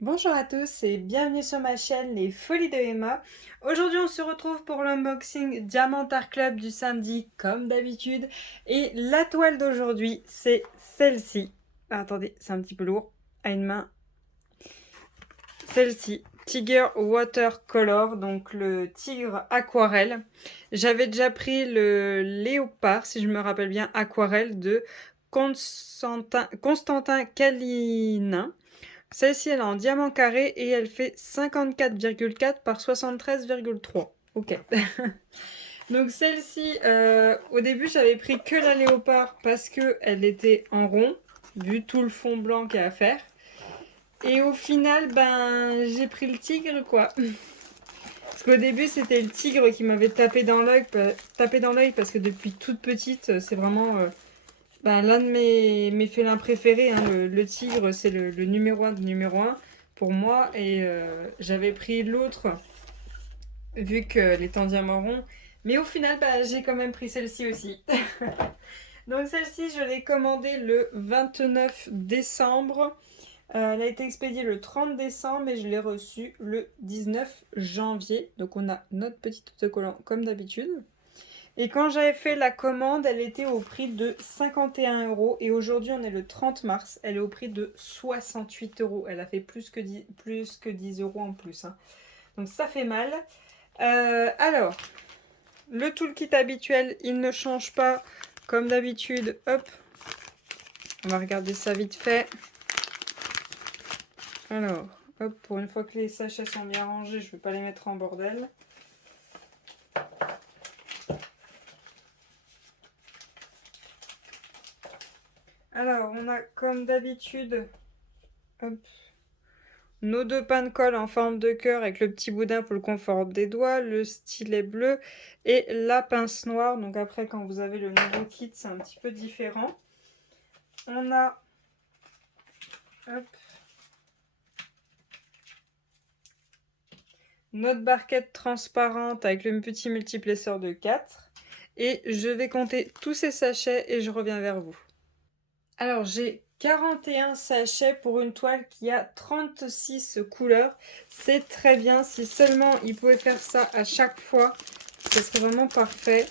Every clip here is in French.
Bonjour à tous et bienvenue sur ma chaîne Les Folies de Emma. Aujourd'hui on se retrouve pour l'unboxing Diamant Art Club du samedi comme d'habitude. Et la toile d'aujourd'hui c'est celle-ci. Ah, attendez, c'est un petit peu lourd à une main. Celle-ci, Tiger Watercolor, donc le tigre aquarelle. J'avais déjà pris le léopard, si je me rappelle bien, aquarelle de Constantin Kalinin. Celle-ci, elle est en diamant carré et elle fait 54,4 par 73,3. Ok. Donc celle-ci, au début, j'avais pris que la léopard parce qu'elle était en rond, vu tout le fond blanc qu'il y a à faire. Et au final, ben, j'ai pris le tigre, quoi. Parce qu'au début, c'était le tigre qui m'avait tapé dans l'œil parce que depuis toute petite, c'est vraiment ben, l'un de mes félins préférés. Hein. Le tigre, c'est le numéro un de numéro un pour moi. Et j'avais pris l'autre, vu qu'elle est en diamant rond. Mais au final, ben, j'ai quand même pris celle-ci aussi. Donc celle-ci, je l'ai commandée le 29 décembre. Elle a été expédiée le 30 décembre et je l'ai reçue le 19 janvier. Donc on a notre petit autocollant comme d'habitude. Et quand j'avais fait la commande, elle était au prix de 51 euros. Et aujourd'hui, on est le 30 mars. Elle est au prix de 68 euros. Elle a fait plus que 10 euros en plus. Hein. Donc ça fait mal. Alors, le toolkit habituel, il ne change pas. Comme d'habitude, hop. On va regarder ça vite fait. Alors, hop, pour une fois que les sachets sont bien rangés, je ne vais pas les mettre en bordel. Alors, on a comme d'habitude nos deux pains de colle en forme de cœur avec le petit boudin pour le confort des doigts, le stylet bleu et la pince noire. Donc après, quand vous avez le nouveau kit, c'est un petit peu différent. On a hop, notre barquette transparente avec le petit multiplesseur de 4. Et je vais compter tous ces sachets et je reviens vers vous. Alors, j'ai 41 sachets pour une toile qui a 36 couleurs. C'est très bien. Si seulement ils pouvaient faire ça à chaque fois, ce serait vraiment parfait.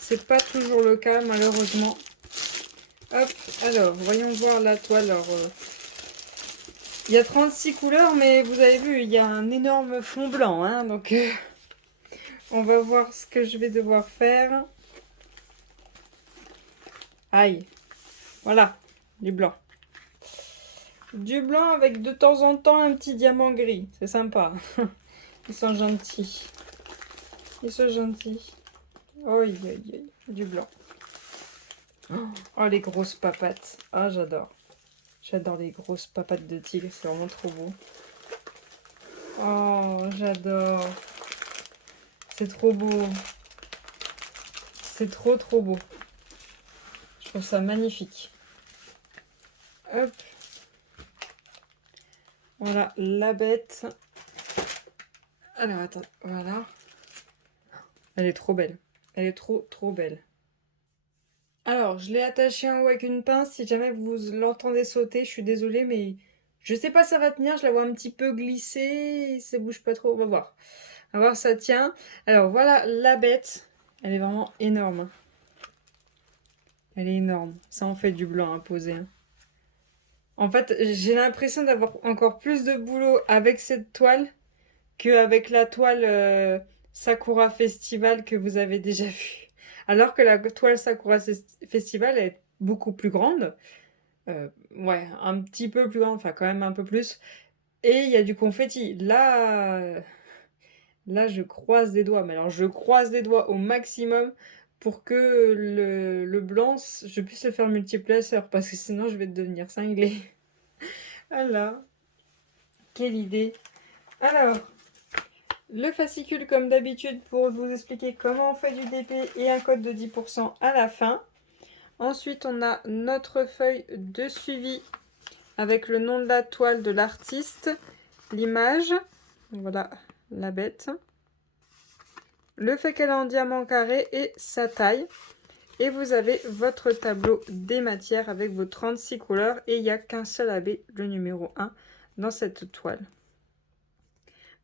C'est pas toujours le cas, malheureusement. Hop, alors, voyons voir la toile. Alors, il y a 36 couleurs, mais vous avez vu, il y a un énorme fond blanc. Hein, donc, on va voir ce que je vais devoir faire. Aïe, voilà, les blancs. Du blanc avec de temps en temps un petit diamant gris. C'est sympa. Ils sont gentils. Ils sont gentils. Oh, du blanc. Oh, les grosses papates. Ah, j'adore. J'adore les grosses papates de tigre. C'est vraiment trop beau. Oh, j'adore. C'est trop beau. C'est trop, trop beau. Je trouve ça magnifique. Hop. Voilà, la bête. Alors, attends. Voilà. Elle est trop belle. Elle est trop, trop belle. Alors, je l'ai attachée en haut avec une pince. Si jamais vous l'entendez sauter, je suis désolée, mais je sais pas si ça va tenir. Je la vois un petit peu glisser. Ça bouge pas trop. On va voir. On va voir si ça tient. Alors, voilà la bête. Elle est vraiment énorme. Hein. Elle est énorme. Ça en fait du blanc à poser. Hein. En fait, j'ai l'impression d'avoir encore plus de boulot avec cette toile qu'avec la toile Sakura Festival que vous avez déjà vue. Alors que la toile Sakura Festival est beaucoup plus grande. Ouais, un petit peu plus grande, enfin quand même un peu plus. Et il y a du confetti. Là, je croise des doigts. Mais alors, je croise des doigts au maximum pour que le blanc, je puisse le faire multiplesseur. Parce que sinon, je vais devenir cinglée. Voilà. Quelle idée. Alors, le fascicule, comme d'habitude, pour vous expliquer comment on fait du DP et un code de 10% à la fin. Ensuite, on a notre feuille de suivi avec le nom de la toile de l'artiste, l'image, voilà la bête, le fait qu'elle est en diamant carré et sa taille. Et vous avez votre tableau des matières avec vos 36 couleurs et il n'y a qu'un seul AB, le numéro 1, dans cette toile.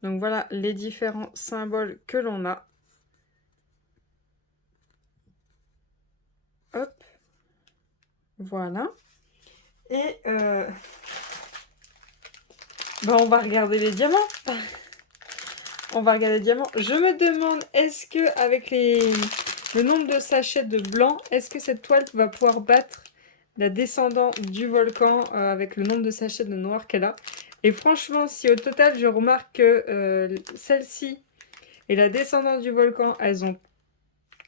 Donc voilà les différents symboles que l'on a. Hop, voilà. Et on va regarder les diamants. On va regarder les diamants. Je me demande, est-ce que avec le nombre de sachets de blanc, est-ce que cette toile va pouvoir battre la descendante du volcan avec le nombre de sachets de noir qu'elle a? Et franchement, si au total, je remarque que celle-ci et la descendante du volcan, elles ont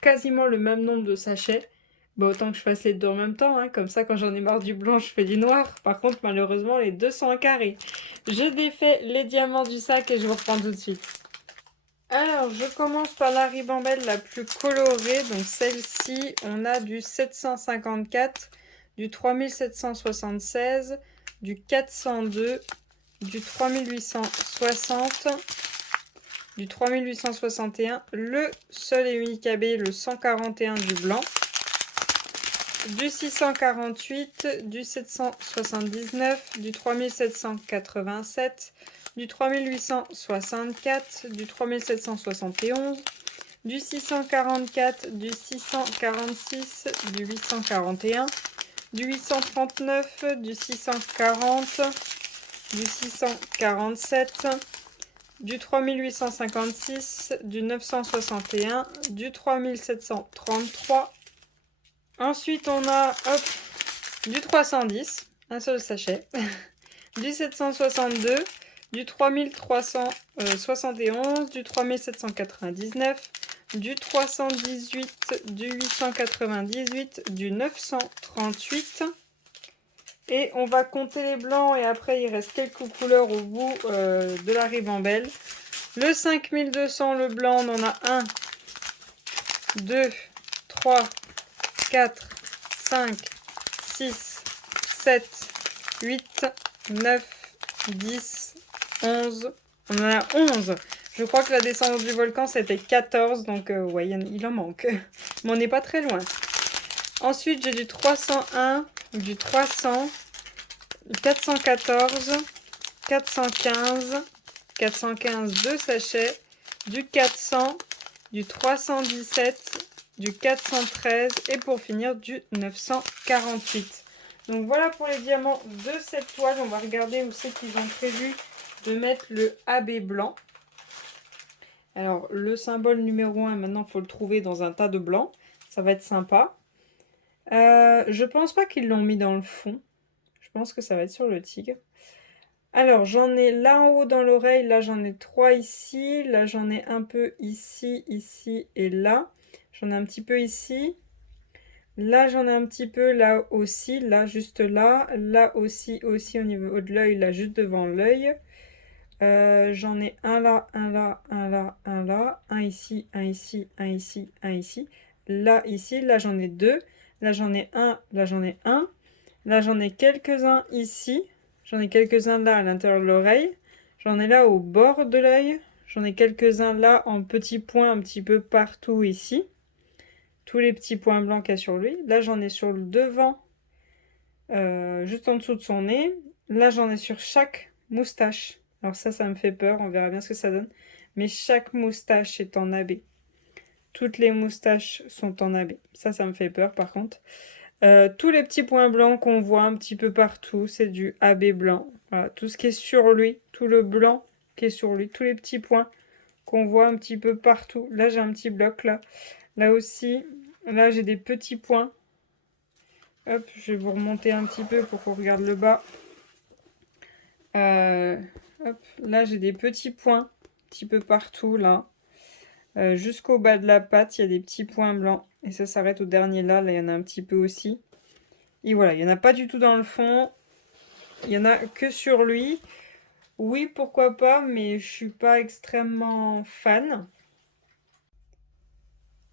quasiment le même nombre de sachets, bah autant que je fasse les deux en même temps, hein. Comme ça, quand j'en ai marre du blanc, je fais du noir. Par contre, malheureusement, les deux sont en carré. Je défais les diamants du sac et je vous reprends tout de suite. Alors, je commence par la ribambelle la plus colorée. Donc celle-ci, on a du 754, du 3776, du 402, du 3860, du 3861, le seul et unique AB, le 141 du blanc, du 648, du 779, du 3787, du 3864, du 3771, du 644, du 646, du 841, du 839, du 640, du 647, du 3856, du 961, du 3733. Ensuite, on a du 310, un seul sachet, du 762, du 3371, du 3799, du 318, du 898, du 938. Et on va compter les blancs et après il reste quelques couleurs au bout de la ribambelle. Le 5200, le blanc, on en a 1, 2, 3, 4, 5, 6, 7, 8, 9, 10, 11. On en a 11. Je crois que la descente du volcan, c'était 14. Donc, ouais, il en manque. Mais on n'est pas très loin. Ensuite, j'ai du 301, du 300, 414, 415, 415 2 sachets, du 400, du 317, du 413 et pour finir du 948. Donc voilà pour les diamants de cette toile. On va regarder où c'est qu'ils ont prévu de mettre le AB blanc. Alors le symbole numéro 1, maintenant il faut le trouver dans un tas de blanc. Ça va être sympa. Je pense pas qu'ils l'ont mis dans le fond. Je pense que ça va être sur le tigre. Alors, j'en ai là en haut dans l'oreille, là j'en ai 3 ici, là j'en ai un peu ici, ici et là. J'en ai un petit peu ici. Là j'en ai un petit peu là aussi, là juste là. Là aussi au niveau de l'œil, là juste devant l'œil. J'en ai un là, un là, un là, un là. Un ici, un ici, un ici, un ici. Là, ici, là j'en ai 2. Là j'en ai un, là j'en ai un. Là j'en ai quelques-uns ici. J'en ai quelques-uns là à l'intérieur de l'oreille. J'en ai là au bord de l'œil. J'en ai quelques-uns là en petits points un petit peu partout ici. Tous les petits points blancs qu'il y a sur lui. Là j'en ai sur le devant, juste en dessous de son nez. Là j'en ai sur chaque moustache. Alors ça me fait peur, on verra bien ce que ça donne. Mais chaque moustache est en AB. Toutes les moustaches sont en AB. Ça me fait peur par contre. Tous les petits points blancs qu'on voit un petit peu partout, c'est du AB blanc. Voilà, tout ce qui est sur lui, tout le blanc qui est sur lui, tous les petits points qu'on voit un petit peu partout. Là, j'ai un petit bloc là. Là aussi, là, j'ai des petits points. Hop, je vais vous remonter un petit peu pour qu'on regarde le bas. Hop, là, j'ai des petits points un petit peu partout là. Jusqu'au bas de la patte, il y a des petits points blancs. Et ça s'arrête au dernier là. Là, il y en a un petit peu aussi. Et voilà, il n'y en a pas du tout dans le fond. Il n'y en a que sur lui. Oui, pourquoi pas, mais je suis pas extrêmement fan.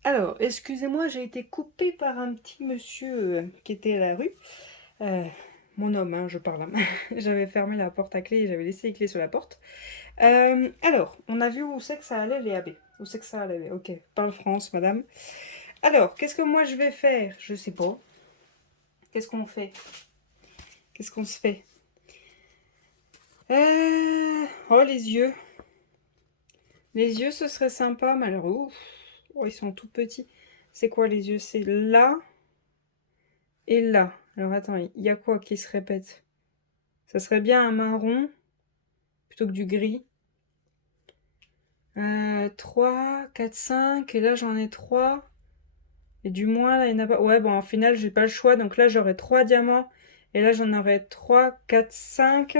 Alors, excusez-moi, j'ai été coupée par un petit monsieur qui était à la rue. Mon homme, hein, je parle. J'avais fermé la porte à clé et j'avais laissé les clés sur la porte. Alors, on a vu où c'est que ça allait les AB. Où c'est que ça allait? Ok, parle France, madame. Alors, qu'est-ce que moi je vais faire? Je sais pas. Qu'est-ce qu'on fait? Qu'est-ce qu'on se fait? Oh, les yeux. Les yeux, ce serait sympa, mais alors, ouf. Oh, ils sont tout petits. C'est quoi les yeux? C'est là et là. Alors attends, il y a quoi qui se répète? Ça serait bien un marron plutôt que du gris. 3, 4, 5. Et là, j'en ai 3. Et du moins, là, il n'y en a pas. Ouais, bon, en final, j'ai pas le choix. Donc là, j'aurai 3 diamants. Et là, j'en aurai 3, 4, 5.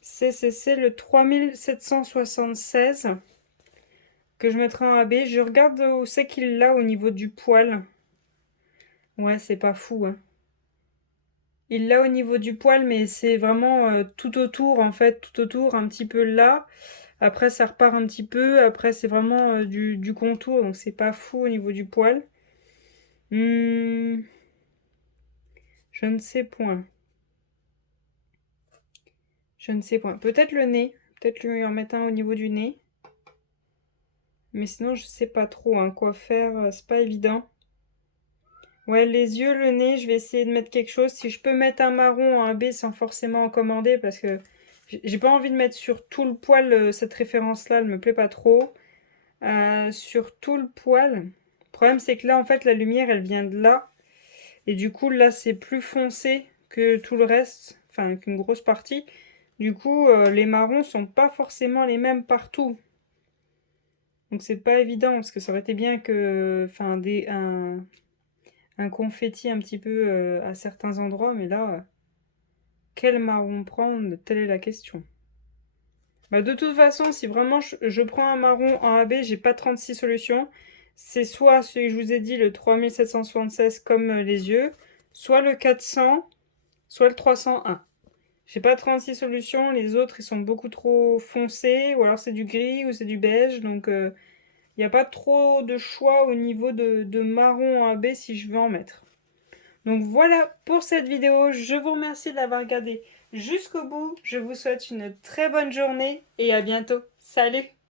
C'est le 3776 que je mettrai en AB. Je regarde où c'est qu'il l'a au niveau du poil. Ouais, c'est pas fou, hein. Il l'a au niveau du poil, mais c'est vraiment tout autour, en fait, tout autour, un petit peu là. Après, ça repart un petit peu. Après, c'est vraiment du contour, donc c'est pas fou au niveau du poil. Hmm, je ne sais point. Je ne sais point. Peut-être le nez. Peut-être lui en mettre un au niveau du nez. Mais sinon, je sais pas trop hein, quoi faire. C'est pas évident. Ouais, les yeux, le nez, je vais essayer de mettre quelque chose. Si je peux mettre un marron en AB sans forcément en commander, parce que j'ai pas envie de mettre sur tout le poil cette référence-là, elle me plaît pas trop. Sur tout le poil. Le problème, c'est que là, en fait, la lumière, elle vient de là. Et du coup, là, c'est plus foncé que tout le reste, enfin, qu'une grosse partie. Du coup, les marrons sont pas forcément les mêmes partout. Donc, c'est pas évident, parce que ça aurait été bien que, enfin, un confetti un petit peu à certains endroits, mais là, quel marron prendre? Telle est la question. Bah, de toute façon, si vraiment je prends un marron en AB, j'ai pas 36 solutions. C'est soit celui que je vous ai dit, le 3776 comme les yeux, soit le 400, soit le 301. J'ai pas 36 solutions, les autres ils sont beaucoup trop foncés, ou alors c'est du gris ou c'est du beige, donc il n'y a pas trop de choix au niveau de marron en AB si je veux en mettre. Donc voilà pour cette vidéo, je vous remercie de l'avoir regardée jusqu'au bout, je vous souhaite une très bonne journée et à bientôt, salut!